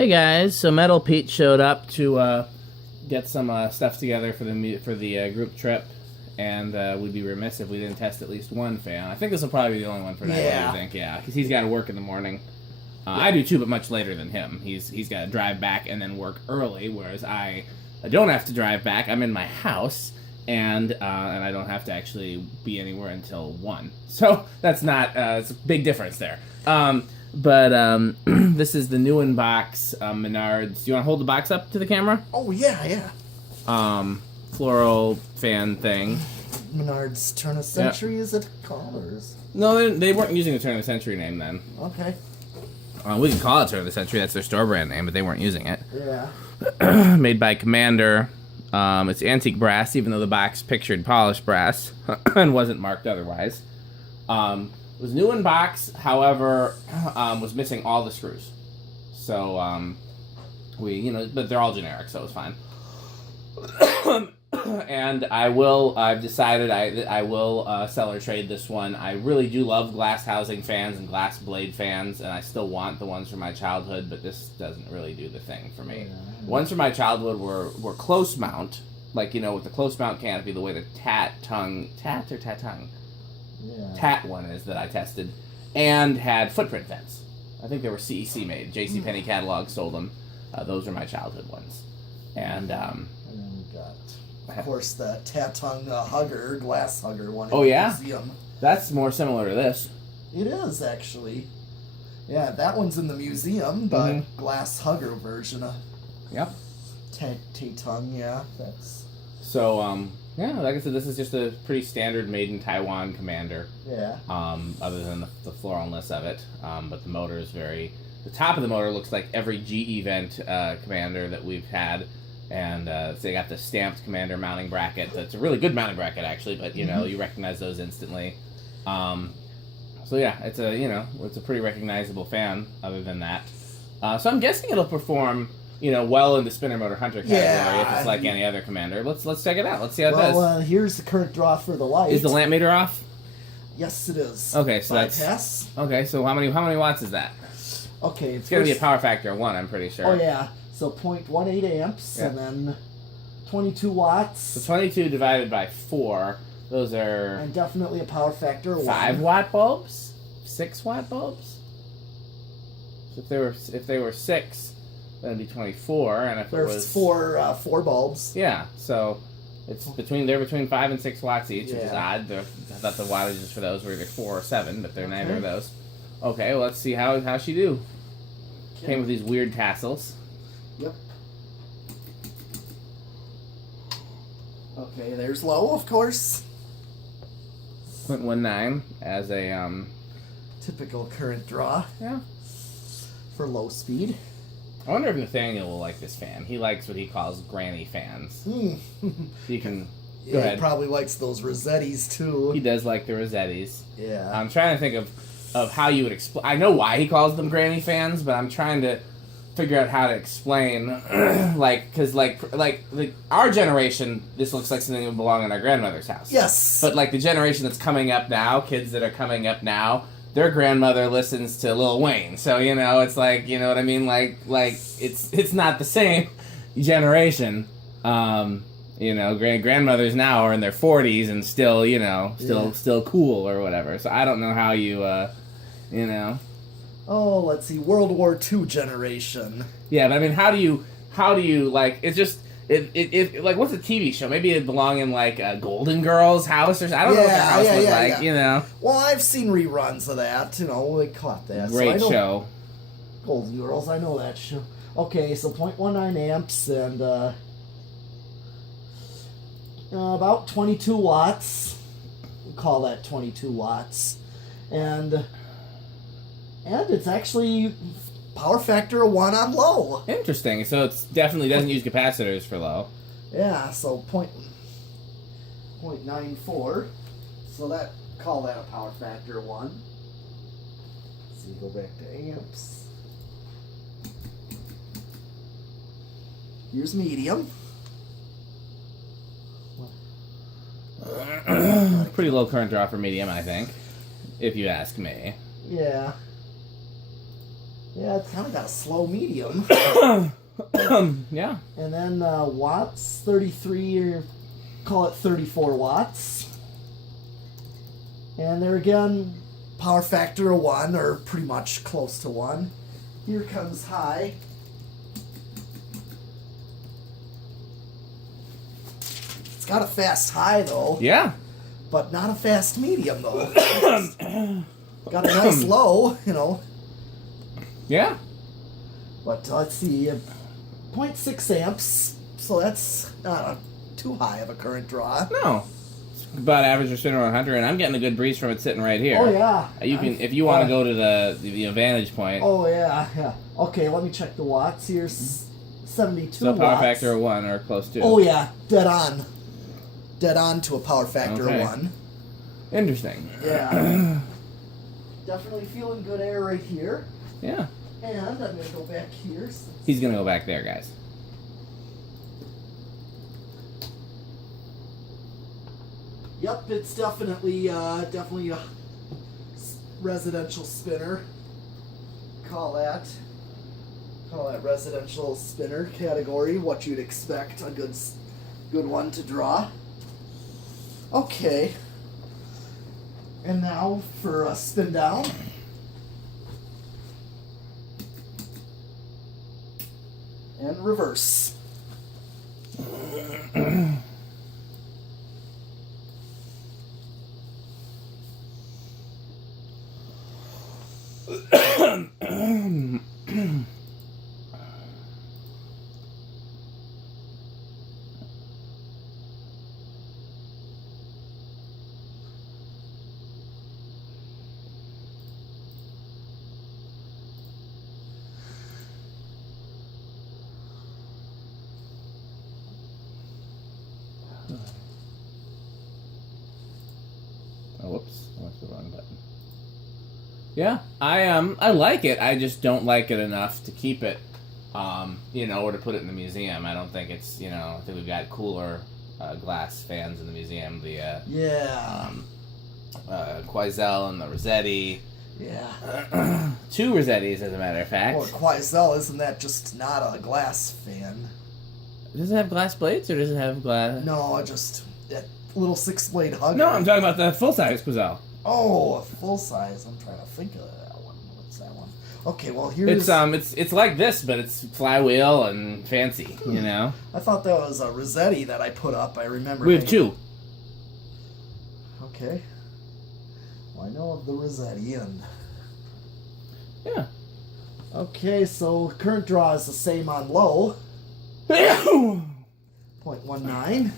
Hey guys, so Metal Pete showed up to get some stuff together for the group trip, and we'd be remiss if we didn't test at least one fan. I think this will probably be the only one for tonight. Yeah. What do you think? Yeah, because he's got to work in the morning. I do too, but much later than him. He's got to drive back and then work early, whereas I don't have to drive back. I'm in my house, and I don't have to actually be anywhere until 1. So that's not it's a big difference there. But this is the new in box Menards. Do you want to hold the box up to the camera? Oh, yeah. Floral fan thing. Menards turn of century, is it colors? No, they weren't using the turn of the century name then. Okay. We can call it turn of the century. That's their store brand name, but they weren't using it. Yeah. Made by Commander. It's antique brass, even though the box pictured polished brass and wasn't marked otherwise. It was new in box, however, was missing all the screws. So, but they're all generic, so it was fine. And I've decided I will sell or trade this one. I really do love glass housing fans and glass blade fans, and I still want the ones from my childhood, but this doesn't really do the thing for me. Yeah. Ones from my childhood were close mount, like, with the close mount canopy, the way the tat one is that I tested, and had footprint vents. I think they were CEC made. JCPenney catalog sold them. Those are my childhood ones. And then we got, of course, the Tatung hugger, glass hugger one. Oh, yeah? Museum. That's more similar to this. It is, actually. Yeah, that one's in the museum, but glass hugger version of Yep. Tatung, yeah, that's... So, yeah, like I said, this is just a pretty standard made in Taiwan Commander. Yeah. Other than the floralness of it. But the motor is the top of the motor looks like every GE event Commander that we've had. And so they got the stamped Commander mounting bracket. That's a really good mounting bracket, actually, but, you recognize those instantly. So yeah, it's a pretty recognizable fan, other than that. So I'm guessing it'll perform... well in the spinner motor hunter category, if it's like any other Commander. Let's check it out. Let's see how it does. Well, here's the current draw for the light. Is the lamp meter off? Yes, it is. Okay, so Bypass. Okay, so how many watts is that? Okay, it's gonna be a power factor of 1, I'm pretty sure. Oh yeah, so 0.18 amps, and then 22 watts. So 22 divided by 4, those are... And definitely a power factor of 5 watt bulbs? 6 watt bulbs? So if they were 6... That'd be 24, and if There's it was four bulbs. Yeah, so it's between 5 and 6 watts each, which is odd. I thought the wattages for those were either 4 or 7, but they're neither of those. Okay, well, let's see how she do. Okay. Came with these weird tassels. Yep. Okay, there's low, of course. 0.19 as a typical current draw. Yeah. For low speed. I wonder if Nathaniel will like this fan. He likes what he calls granny fans. You can... Go ahead. He probably likes those Rossettis, too. He does like the Rossettis. Yeah. I'm trying to think of how you would explain... I know why he calls them granny fans, but I'm trying to figure out how to explain... because our generation, this looks like something that would belong in our grandmother's house. Yes. But, the generation that's coming up now, kids that are coming up now... Their grandmother listens to Lil Wayne, so it's like, you know what I mean, it's not the same generation. Grandmothers now are in their 40s and still cool or whatever. So I don't know how you, Oh, let's see, World War II generation. Yeah, but I mean, how do you it's just. What's a TV show? Maybe it belong in, a Golden Girls house or something. I don't know what their house was like, Well, I've seen reruns of that, we caught that. Great show. Golden Girls, I know that show. Okay, so 0.19 amps and, about 22 watts. We'll call that 22 watts. And it's actually... Power factor of 1 on low. Interesting. So it definitely doesn't use capacitors for low. Yeah, so 0.94. So call that a power factor of 1. So you go back to amps. Here's medium. Pretty low current draw for medium, I think, if you ask me. Yeah. Yeah, it's kind of got a slow medium. Yeah. And then watts, 33, or call it 34 watts. And there again, power factor of 1, or pretty much close to 1. Here comes high. It's got a fast high though. Yeah. But not a fast medium though. Got a nice low, you know. Yeah. But let's see, 0.6 amps. So that's not too high of a current draw. No. It's about average or spinning around 100, and I'm getting a good breeze from it sitting right here. Oh yeah. You can, if you want to go to the vantage point. Oh yeah. Okay, let me check the watts here. 72 so watts. power factor of 1 or close to. Oh yeah, dead on. Dead on to a power factor of 1. Interesting. Yeah. Definitely feeling good air right here. Yeah. And I'm going to go back here. He's going to go back there, guys. Yep, it's definitely a residential spinner. Call that residential spinner category. What you'd expect a good one to draw. Okay. And now for a spin down. And reverse. Oh, whoops! I went to the wrong button. Yeah, I like it. I just don't like it enough to keep it, or to put it in the museum. I don't think it's, I think we've got cooler glass fans in the museum. The Quoizel and the Rossetti. Yeah. 2 Rossettis, as a matter of fact. Well, Quoizel, isn't that just not a glass fan? Does it have glass blades, or does it have glass? No, just that little 6-blade hugger. No, I'm talking about the full-size Quoizel. Oh, a full size. I'm trying to think of that one. What's that one? Okay, well here's. It's like this, but it's flywheel and fancy. I thought that was a Rossetti that I put up. I remember. We have 2. Okay. Well, I know of the Rossetti and. Yeah. Okay, so current draw is the same on low. 0.19.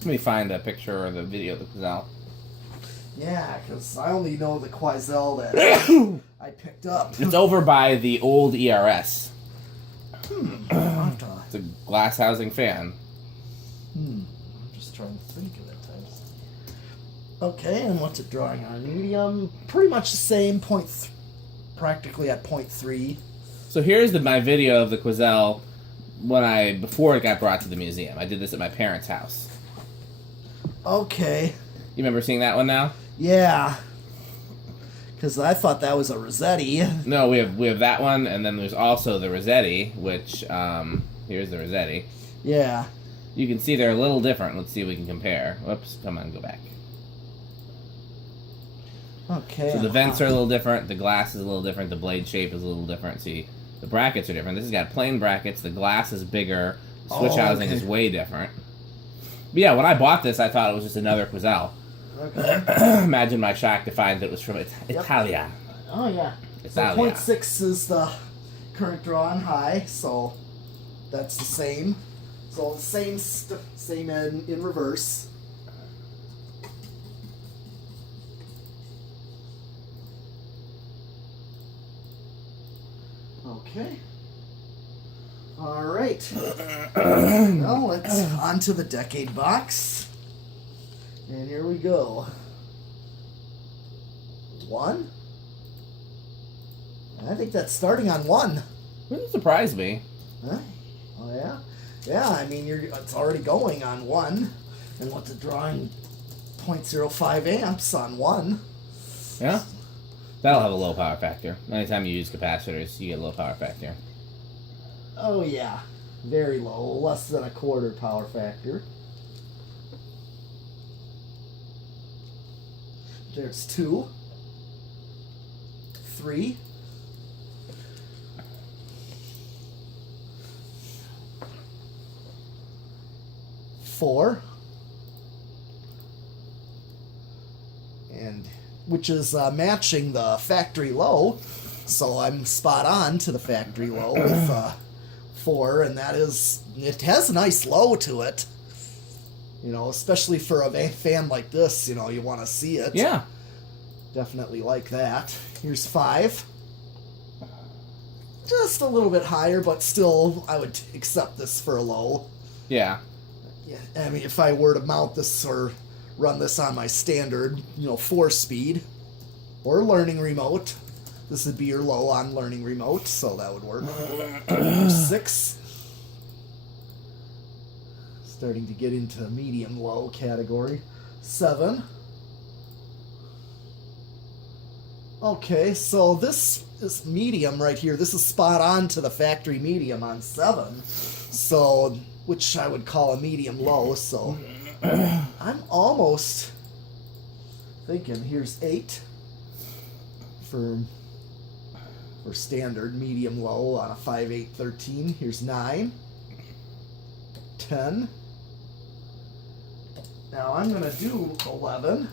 Let me find a picture or the video that was out. Yeah, because I only know the Quoizel that I picked up. It's over by the old ERS. It's a glass housing fan. I'm just trying to think of it. Okay, and what's it drawing on? Medium. Pretty much the same. Practically at 0.3. So here's my video of the Quoizel before it got brought to the museum. I did this at my parents' house. Okay. You remember seeing that one now? Yeah. Because I thought that was a Rossetti. No, we have that one, and then there's also the Rossetti, which, here's the Rossetti. Yeah. You can see they're a little different. Let's see if we can compare. Whoops, come on, go back. Okay. So the vents are a little different, the glass is a little different, the blade shape is a little different. See, the brackets are different. This has got plain brackets, the glass is bigger, the switch housing is way different. But yeah, when I bought this, I thought it was just another Quoizel. Okay. Imagine my shock to find that it was from Italia. Oh, yeah. Italia. So 0.6 is the current draw on high, so that's the same. So same in reverse. Okay. All right. Well, let's on to the decade box. And here we go. 1. I think that's starting on 1. Wouldn't surprise me. Huh? Oh yeah. Yeah, I mean it's already going on 1. And what's it drawing? 0.05 amps on 1. Yeah? That'll have a low power factor. Anytime you use capacitors, you get a low power factor. Oh yeah, very low, less than a quarter power factor. There's 2, 3, 4, and which is matching the factory low, so I'm spot on to the factory low with 4, and that is, it has a nice low to it. You know, especially for a fan like this, you know, you want to see it. Yeah. Definitely like that. Here's 5. Just a little bit higher, but still, I would accept this for a low. Yeah. Yeah, I mean, if I were to mount this or run this on my standard, 4-speed or learning remote, this would be your low on learning remote, so that would work. 6. Starting to get into medium low category. 7. Okay, so this is medium right here. This is spot on to the factory medium on 7. So, which I would call a medium low, so I'm almost thinking here's 8 for standard medium low on a 5/8/13. Here's 9, 10. Now I'm gonna do 11.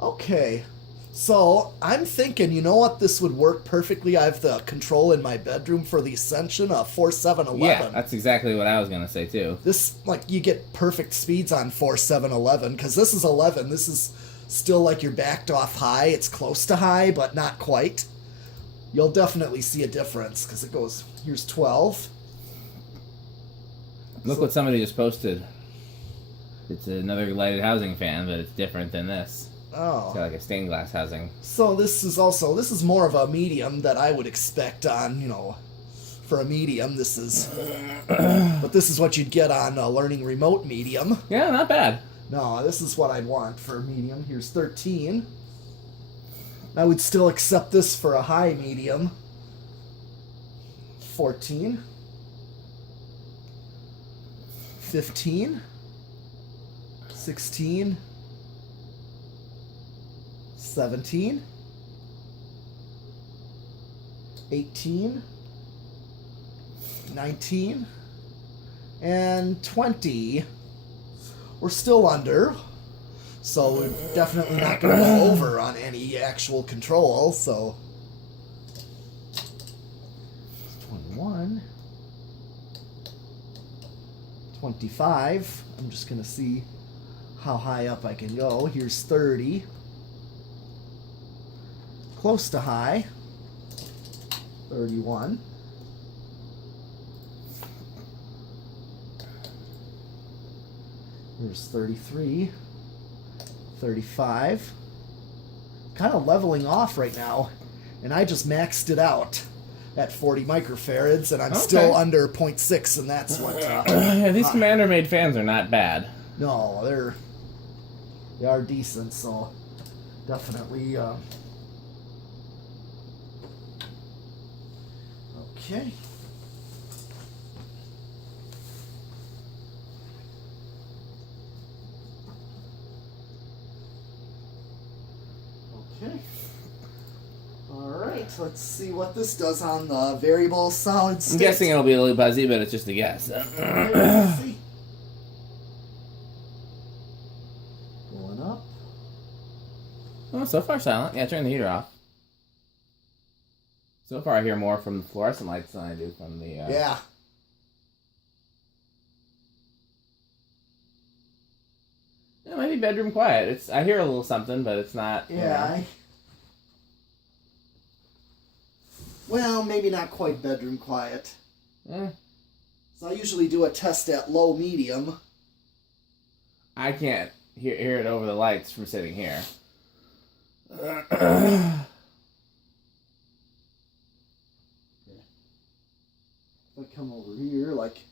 Okay, so I'm thinking, you know what, this would work perfectly. I have the control in my bedroom for the Ascension, a 4/7/11. Yeah, that's exactly what I was gonna say too. This, like, you get perfect speeds on 4/7/11, because this is 11. This is still like you're backed off high. It's close to high, but not quite. You'll definitely see a difference, because it goes, here's 12. Look what somebody just posted. It's another lighted housing fan, but it's different than this. Oh. It's got like a stained glass housing. So this is more of a medium that I would expect on, for a medium. This is, but this is what you'd get on a learning remote medium. Yeah, not bad. No, this is what I'd want for a medium. Here's 13. I would still accept this for a high medium. 14. 15. 16. 17. 18. 19. And 20. We're still under, so we're definitely not going to go over on any actual control, so 21, 25, I'm just going to see how high up I can go. Here's 30, close to high, 31, here's 33, 35. Kind of leveling off right now, and I just maxed it out at 40 microfarads, and I'm still under 0.6, and that's what... Yeah, these Commander-made fans are not bad. No, they are decent, so definitely... Okay. Okay. Alright, let's see what this does on the variable solid state. I'm guessing it'll be a little buzzy, but it's just a guess. Alright, let's see. Going up. Oh, so far silent. Yeah, turn the heater off. So far I hear more from the fluorescent lights than I do from the... Yeah. It might be bedroom quiet. I hear a little something, but it's not... Yeah, well, maybe not quite bedroom quiet. Eh. So I usually do a test at low medium. I can't hear it over the lights from sitting here. If I come over here, like...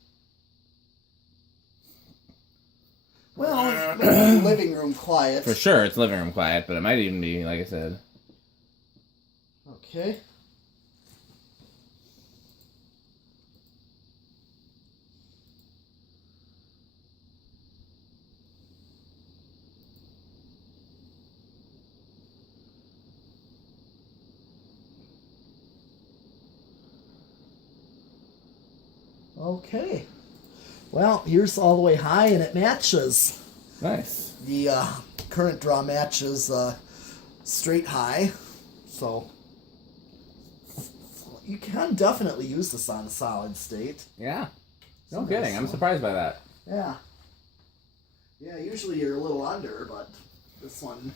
Well, maybe living room quiet. For sure, it's living room quiet, but it might even be, like I said. Okay. Okay. Well, here's all the way high, and it matches. Nice. The current draw matches straight high, so you can definitely use this on a solid state. Yeah. No So kidding. nice, I'm surprised by that. Yeah. Yeah, usually you're a little under, but this one...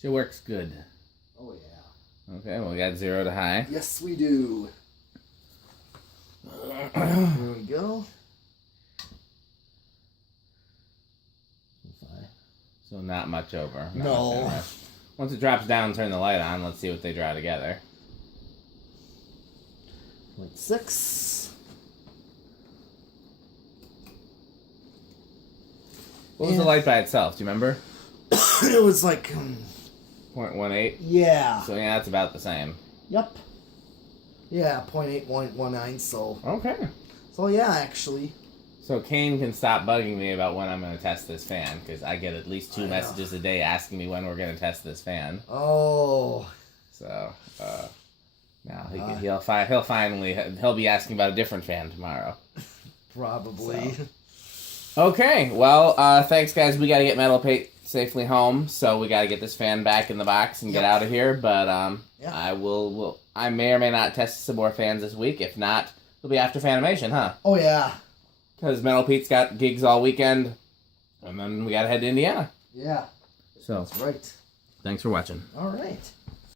She works good. Oh, yeah. Okay, well, we got 0 to high. Yes, we do. There we go. So not much over. Not No. much. Once it drops down, turn the light on. Let's see what they draw together. 0.6. What was the light by itself? Do you remember? It was like... 0.18? yeah. So yeah, that's about the same. Yep. Yeah, 0.819, so... Okay. So yeah, actually. So Kane can stop bugging me about when I'm going to test this fan, because I get at least 2 messages a day asking me when we're going to test this fan. Oh. So, now he'll be asking about a different fan tomorrow. Probably. So. Okay, well, thanks guys. We got to get Metal Pate safely home, so we got to get this fan back in the box and get out of here. But I may or may not test some more fans this week. If not, it'll be after Fanimation, huh? Oh yeah. Because Metal Pete's got gigs all weekend, and then we got to head to Indiana. Yeah. So That's right. thanks for watching. All right.